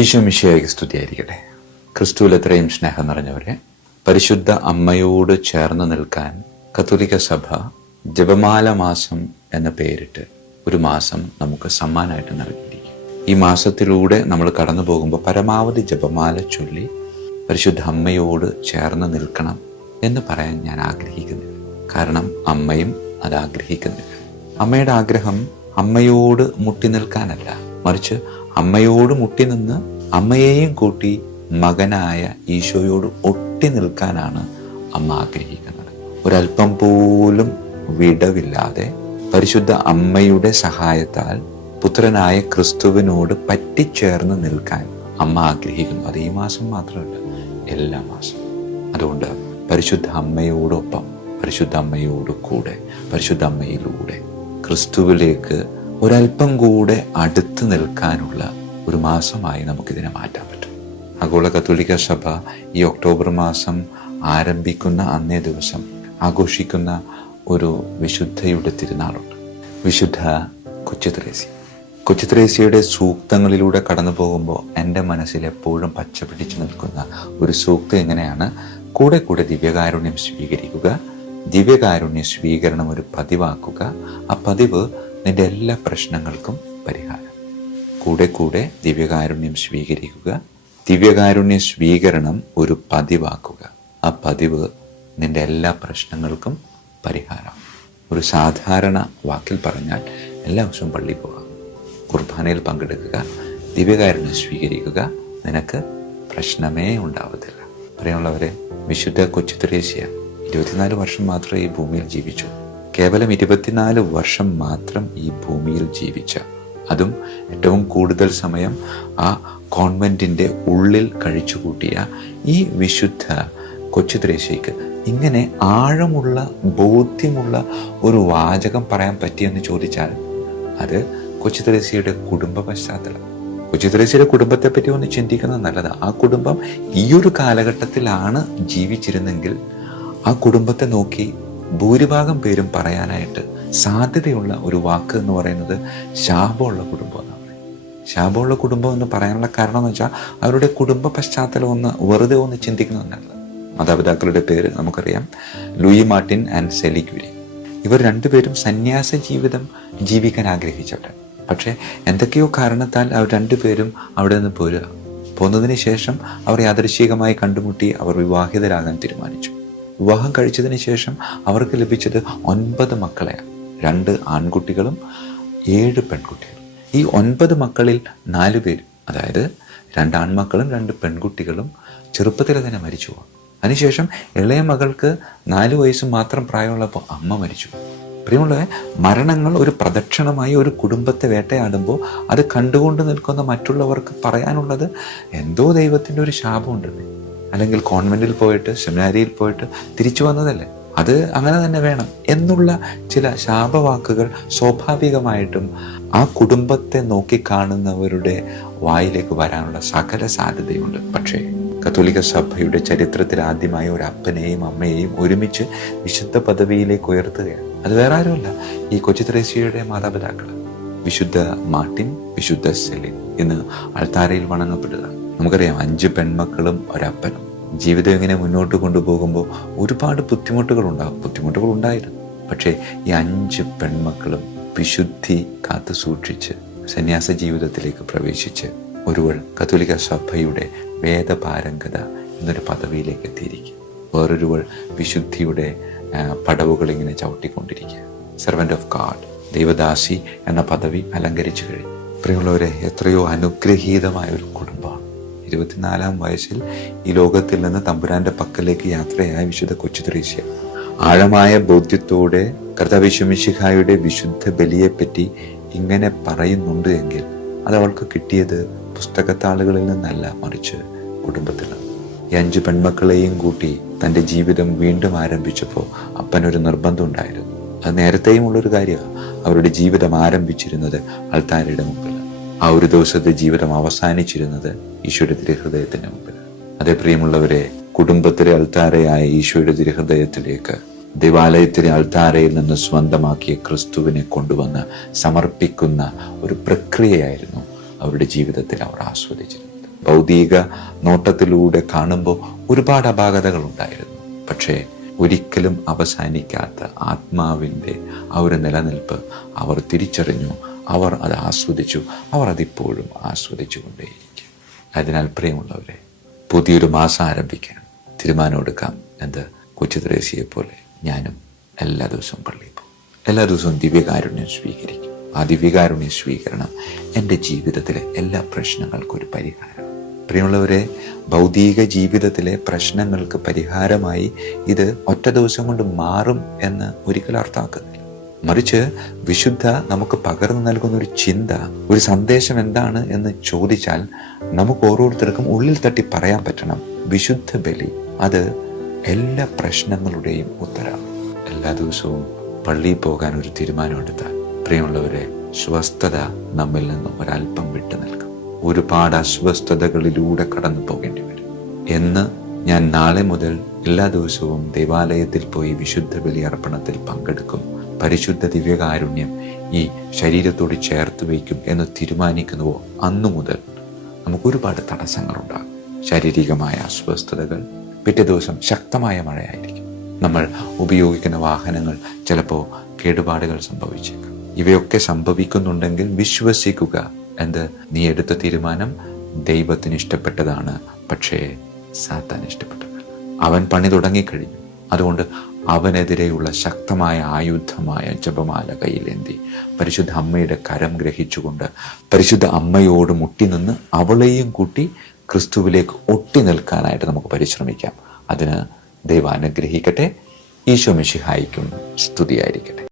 ഈശോ മിശിയായി സ്തുതിയായിരിക്കട്ടെ ക്രിസ്തുവിൽ എത്രയും സ്നേഹം നിറഞ്ഞവരെ പരിശുദ്ധ അമ്മയോട് ചേർന്ന് നിൽക്കാൻ കത്തോലിക്ക സഭ ജപമാല മാസം എന്ന പേരിട്ട് ഒരു മാസം നമുക്ക് സമ്മാനമായിട്ട് നൽകിയിരിക്കും ഈ മാസത്തിലൂടെ നമ്മൾ കടന്നു പോകുമ്പോൾ പരമാവധി ജപമാല ചൊല്ലി പരിശുദ്ധ അമ്മയോട് ചേർന്ന് നിൽക്കണം എന്ന് പറയാൻ ഞാൻ ആഗ്രഹിക്കുന്നില്ല കാരണം അമ്മയും അത് ആഗ്രഹിക്കുന്നില്ല. അമ്മയുടെ ആഗ്രഹം അമ്മയോട് മുട്ടി നിൽക്കാനല്ല. മറിച്ച് അമ്മയോട് മുട്ടി നിന്ന് അമ്മയെയും കൂട്ടി മകനായ ഈശോയോട് ഒട്ടി നിൽക്കാനാണ് അമ്മ ആഗ്രഹിക്കുന്നത്. ഒരല്പം പോലും വിടവില്ലാതെ പരിശുദ്ധ അമ്മയുടെ സഹായത്താൽ പുത്രനായ ക്രിസ്തുവിനോട് പറ്റിച്ചേർന്ന് നിൽക്കാൻ അമ്മ ആഗ്രഹിക്കുന്നു. അത് ഈ മാസം മാത്രമല്ല എല്ലാ മാസം. അതുകൊണ്ട് പരിശുദ്ധ അമ്മയോടൊപ്പം പരിശുദ്ധ അമ്മയോട് കൂടെ പരിശുദ്ധ അമ്മയിലൂടെ ക്രിസ്തുവിലേക്ക് ഒരല്പം കൂടെ അടുത്ത് നിൽക്കാനുള്ള ഒരു മാസമായി നമുക്കിതിനെ മാറ്റാൻ പറ്റും. ആഗോള കത്തോലിക്ക സഭ ഈ ഒക്ടോബർ മാസം ആരംഭിക്കുന്ന അന്നേ ദിവസം ആഘോഷിക്കുന്ന ഒരു വിശുദ്ധയുടെ തിരുനാളുണ്ട്. വിശുദ്ധ കൊച്ചുത്രേസ്യ. കൊച്ചുത്രേസ്യയുടെ സൂക്തങ്ങളിലൂടെ കടന്നു പോകുമ്പോൾ എന്റെ മനസ്സിൽ എപ്പോഴും പച്ച പിടിച്ചു നിൽക്കുന്ന ഒരു സൂക്തം എങ്ങനെയാണ്? കൂടെ കൂടെ ദിവ്യകാരുണ്യം സ്വീകരിക്കുക ദിവ്യകാരുണ്യ സ്വീകരണം ഒരു പതിവാക്കുക. ആ പതിവ് നിന്റെ എല്ലാ പ്രശ്നങ്ങൾക്കും പരിഹാരം. കൂടെ കൂടെ ദിവ്യകാരുണ്യം സ്വീകരിക്കുക. ദിവ്യകാരുണ്യ സ്വീകരണം ഒരു പതിവാക്കുക. ആ പതിവ് നിന്റെ എല്ലാ പ്രശ്നങ്ങൾക്കും പരിഹാരം. ഒരു സാധാരണ വാക്കിൽ പറഞ്ഞാൽ എല്ലാ ദിവസവും പള്ളി പോകാം കുർബാനയിൽ പങ്കെടുക്കുക. ദിവ്യകാരുണ്യം സ്വീകരിക്കുക. നിനക്ക് പ്രശ്നമേ ഉണ്ടാവത്തില്ല. പ്രിയമുള്ളവരെ വിശുദ്ധ കൊച്ചു ത്രേസ്യ ഇരുപത്തിനാല് വർഷം മാത്രമേ ഈ ഭൂമിയിൽ ജീവിച്ചു. കേവലം ഇരുപത്തിനാല് വർഷം മാത്രം ഈ ഭൂമിയിൽ ജീവിച്ച. അതും ഏറ്റവും കൂടുതൽ സമയം ആ കോൺവെന്റിന്റെ ഉള്ളിൽ കഴിച്ചുകൂട്ടിയ ഈ വിശുദ്ധ കൊച്ചു ത്രേസ്യയ്ക്ക്. ഇങ്ങനെ ആഴമുള്ള ബോധ്യമുള്ള ഒരു വാചകം പറയാൻ പറ്റിയെന്ന് ചോദിച്ചാൽ അത് കൊച്ചു ത്രേസ്യയുടെ കുടുംബ പശ്ചാത്തലം. കൊച്ചു ത്രേസ്യയുടെ കുടുംബത്തെ പറ്റി ഒന്ന് ചിന്തിക്കുന്നത് നല്ലത്. ആ കുടുംബം ഈ ഒരു കാലഘട്ടത്തിലാണ് ജീവിച്ചിരുന്നെങ്കിൽ ആ കുടുംബത്തെ നോക്കി ഭൂരിഭാഗം പേരും പറയാനായിട്ട് സാധ്യതയുള്ള ഒരു വാക്ക് എന്ന് പറയുന്നത് ശാപമുള്ള കുടുംബം എന്നാണ്. ശാപമുള്ള കുടുംബം എന്ന് പറയാനുള്ള കാരണം എന്ന് വെച്ചാൽ അവരുടെ കുടുംബ പശ്ചാത്തലം ഒന്ന് വെറുതെ ഒന്ന് ചിന്തിക്കുന്നത് നല്ലത്. മാതാപിതാക്കളുടെ പേര് നമുക്കറിയാം. ലൂയി മാർട്ടിൻ ആൻഡ് സെലിക്യുരി ഇവർ രണ്ടുപേരും സന്യാസ ജീവിതം ജീവിക്കാൻ ആഗ്രഹിച്ചവർ പക്ഷേ എന്തൊക്കെയോ കാരണത്താൽ അവർ രണ്ടുപേരും അവിടെ നിന്ന് പോരുക. പോന്നതിന് ശേഷം അവർ യാദൃശികമായി കണ്ടുമുട്ടി അവർ വിവാഹിതരാകാൻ തീരുമാനിച്ചു. വിവാഹം കഴിച്ചതിന് ശേഷം അവർക്ക് ലഭിച്ചത് ഒൻപത് മക്കളെയാണ്. രണ്ട് ആൺകുട്ടികളും ഏഴ് പെൺകുട്ടികളും. ഈ ഒൻപത് മക്കളിൽ നാല് പേര് അതായത് രണ്ട് ആൺമക്കളും രണ്ട് പെൺകുട്ടികളും ചെറുപ്പത്തിൽ തന്നെ മരിച്ചു പോകും അതിനുശേഷം ഇളയ മകൾക്ക് നാല് വയസ്സ് മാത്രം പ്രായമുള്ളപ്പോൾ അമ്മ മരിച്ചു പ്രിയമുള്ള മരണങ്ങൾ ഒരു പ്രദക്ഷിണമായി ഒരു കുടുംബത്തെ വേട്ടയാടുമ്പോൾ അത് കണ്ടുകൊണ്ട് നിൽക്കുന്ന മറ്റുള്ളവർക്ക് പറയാനുള്ളത് എന്തോ ദൈവത്തിന്റെ ഒരു ശാപമുണ്ടെന്ന്. അല്ലെങ്കിൽ കോൺവെന്റിൽ പോയിട്ട് സെമിനാരിയിൽ പോയിട്ട് തിരിച്ചു വന്നതല്ലേ? അത് അങ്ങനെ തന്നെ വേണം എന്നുള്ള ചില ശാപവാക്കുകൾ സ്വാഭാവികമായിട്ടും ആ കുടുംബത്തെ നോക്കി കാണുന്നവരുടെ വായിലേക്ക് വരാനുള്ള സകല സാധ്യതയുണ്ട്. പക്ഷേ കത്തോലിക്ക സഭയുടെ ചരിത്രത്തിൽ ആദ്യമായി ഒരു അപ്പനെയും അമ്മയെയും ഒരുമിച്ച് വിശുദ്ധ പദവിയിലേക്ക് ഉയർത്തുകയാണ്. അത് വേറെ ആരുമല്ല ഈ കൊച്ചു ത്രേസ്യയുടെ മാതാപിതാക്കൾ വിശുദ്ധ മാർട്ടിൻ വിശുദ്ധ സെലിൻ ഇന്ന് അൾത്താരയിൽ വണങ്ങപ്പെടുക നമുക്കറിയാം അഞ്ച് പെൺമക്കളും ഒരപ്പനും ജീവിതം ഇങ്ങനെ മുന്നോട്ട് കൊണ്ടുപോകുമ്പോൾ ഒരുപാട് ബുദ്ധിമുട്ടുകൾ ഉണ്ടാകും ബുദ്ധിമുട്ടുകൾ ഉണ്ടായിരുന്നു. പക്ഷേ ഈ അഞ്ച് പെൺമക്കളും വിശുദ്ധി കാത്തു സൂക്ഷിച്ച് സന്യാസ ജീവിതത്തിലേക്ക് പ്രവേശിച്ച് ഒരുവൾ കത്തോലിക്ക സഭയുടെ വേദപാരംഗത എന്നൊരു പദവിയിലേക്ക് എത്തിയിരിക്കും വേറൊരുവൾ വിശുദ്ധിയുടെ പടവുകൾ ഇങ്ങനെ ചവിട്ടിക്കൊണ്ടിരിക്കുക. സെർവന്റ് ഓഫ് ഗാഡ് ദൈവദാസി എന്ന പദവി അലങ്കരിച്ചു കഴിഞ്ഞു. പ്രിയമുള്ളവരെ എത്രയോ അനുഗ്രഹീതമായ ഒരു കുടുംബമാണ് ഇരുപത്തിനാലാം വയസ്സിൽ ഈ ലോകത്തിൽ നിന്ന് തമ്പുരാന്റെ പക്കലേക്ക് യാത്രയായ വിശുദ്ധ കൊച്ചു ത്രേസ്യ. ആഴമായ ബോധ്യത്തോടെ കർത്താവിശ്വമിശിഹായുടെ വിശുദ്ധ ബലിയെപ്പറ്റി ഇങ്ങനെ പറയുന്നുണ്ട് എങ്കിൽ അത് അവൾക്ക് കിട്ടിയത് പുസ്തകത്താളുകളിൽ നിന്നല്ല മറിച്ച് കുടുംബത്തിൽ ഈ അഞ്ച് പെൺമക്കളെയും കൂട്ടി തന്റെ ജീവിതം വീണ്ടും ആരംഭിച്ചപ്പോൾ അപ്പനൊരു നിർബന്ധം ഉണ്ടായിരുന്നു. അത് നേരത്തെയും ഉള്ളൊരു കാര്യമാണ്. അവരുടെ ജീവിതം ആരംഭിച്ചിരുന്നത് അൾത്താരയുടെ മുമ്പിൽ. ആ ഒരു ദിവസത്തെ ജീവിതം അവസാനിച്ചിരുന്നത് ഈശോയുടെ തിരുഹൃദയത്തിന്റെ മുമ്പിൽ അതേ പ്രിയമുള്ളവരെ കുടുംബത്തിലെ അൾത്താരയായ ഈശോയുടെ തിരുഹൃദയത്തിലേക്ക് ദേവാലയത്തിലെ അൾത്താരയിൽ നിന്ന് സ്വന്തമാക്കിയ ക്രിസ്തുവിനെ കൊണ്ടുവന്ന് സമർപ്പിക്കുന്ന ഒരു പ്രക്രിയയായിരുന്നു അവരുടെ ജീവിതത്തിൽ അവർ ആസ്വദിച്ചിരുന്നത്. ഭൗതിക നോട്ടത്തിലൂടെ കാണുമ്പോൾ ഒരുപാട് അപാകതകൾ ഉണ്ടായിരുന്നു. പക്ഷേ ഒരിക്കലും അവസാനിക്കാത്ത ആത്മാവിന്റെ ആ ഒരു നിലനിൽപ്പ് അവർ തിരിച്ചറിഞ്ഞു അവർ അത് ആസ്വദിച്ചു. അവർ അതിപ്പോഴും ആസ്വദിച്ചു കൊണ്ടേയിരിക്കും അതിനാൽ പ്രിയമുള്ളവരെ പുതിയൊരു മാസം ആരംഭിക്കാൻ തീരുമാനമെടുക്കാം എന്ത്? കൊച്ചു ത്രേസിയെ പോലെ ഞാനും എല്ലാ ദിവസവും പള്ളിയിൽ പോകും. എല്ലാ ദിവസവും ദിവ്യകാരുണ്യം സ്വീകരിക്കും. ആ ദിവ്യകാരുണ്യ സ്വീകരണം എന്റെ ജീവിതത്തിലെ എല്ലാ പ്രശ്നങ്ങൾക്കും ഒരു പരിഹാരം. പ്രിയമുള്ളവരെ ഭൗതിക ജീവിതത്തിലെ പ്രശ്നങ്ങൾക്ക് പരിഹാരമായി ഇത് ഒറ്റ ദിവസം കൊണ്ട് മാറും എന്ന് ഒരിക്കലും അർത്ഥമാക്കുന്നില്ല. മറിച്ച് വിശുദ്ധ നമുക്ക് പകർന്നു നൽകുന്ന ഒരു ചിന്ത ഒരു സന്ദേശം എന്താണ് എന്ന് ചോദിച്ചാൽ നമുക്ക് ഓരോരുത്തർക്കും ഉള്ളിൽ തട്ടി പറയാൻ പറ്റണം. വിശുദ്ധ ബലി അത് എല്ലാ പ്രശ്നങ്ങളുടെയും ഉത്തരം. എല്ലാ ദിവസവും പള്ളിയിൽ പോകാൻ ഒരു തീരുമാനമെടുത്താൽ പ്രിയമുള്ളവരെ സ്വസ്ഥത നമ്മിൽ നിന്നും ഒരല്പം വിട്ടു നിൽക്കും ഒരുപാട് അസ്വസ്ഥതകളിലൂടെ കടന്നു പോകേണ്ടി വരും. എന്ന് ഞാൻ നാളെ മുതൽ എല്ലാ ദിവസവും ദേവാലയത്തിൽ പോയി വിശുദ്ധ ബലി അർപ്പണത്തിൽ പങ്കെടുക്കും. പരിശുദ്ധ ദിവ്യകാരുണ്യം ഈ ശരീരത്തോട് ചേർത്ത് വയ്ക്കും എന്ന് തീരുമാനിക്കുന്നുവോ? അന്നു മുതൽ നമുക്ക് ഒരുപാട് തടസ്സങ്ങളുണ്ടാകും. ശാരീരികമായ അസ്വസ്ഥതകൾ പിറ്റേ ദിവസം ശക്തമായ മഴയായിരിക്കും. നമ്മൾ ഉപയോഗിക്കുന്ന വാഹനങ്ങൾ ചിലപ്പോൾ കേടുപാടുകൾ സംഭവിച്ചേക്കാം. ഇവയൊക്കെ സംഭവിക്കുന്നുണ്ടെങ്കിൽ വിശ്വസിക്കുക എന്ത്? നീ എടുത്ത തീരുമാനം ദൈവത്തിന് ഇഷ്ടപ്പെട്ടതാണ് പക്ഷേ സാത്താൻ ഇഷ്ടപ്പെട്ടത് അവൻ പണി തുടങ്ങിക്കഴിഞ്ഞു. അതുകൊണ്ട് അവനെതിരെയുള്ള ശക്തമായ ആയുധമായ ജപമാല കയ്യിലേന്തി. പരിശുദ്ധ അമ്മയുടെ കരം ഗ്രഹിച്ചുകൊണ്ട് പരിശുദ്ധ അമ്മയോട് മുട്ടി നിന്ന് അവളെയും കൂട്ടി ക്രിസ്തുവിലേക്ക് ഒട്ടി നിൽക്കാനായിട്ട് നമുക്ക് പരിശ്രമിക്കാം. അതിന് ദൈവം അനുഗ്രഹിക്കട്ടെ. ഈശോ മിശിഹായിക്കും സ്തുതിയായിരിക്കട്ടെ.